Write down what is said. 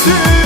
see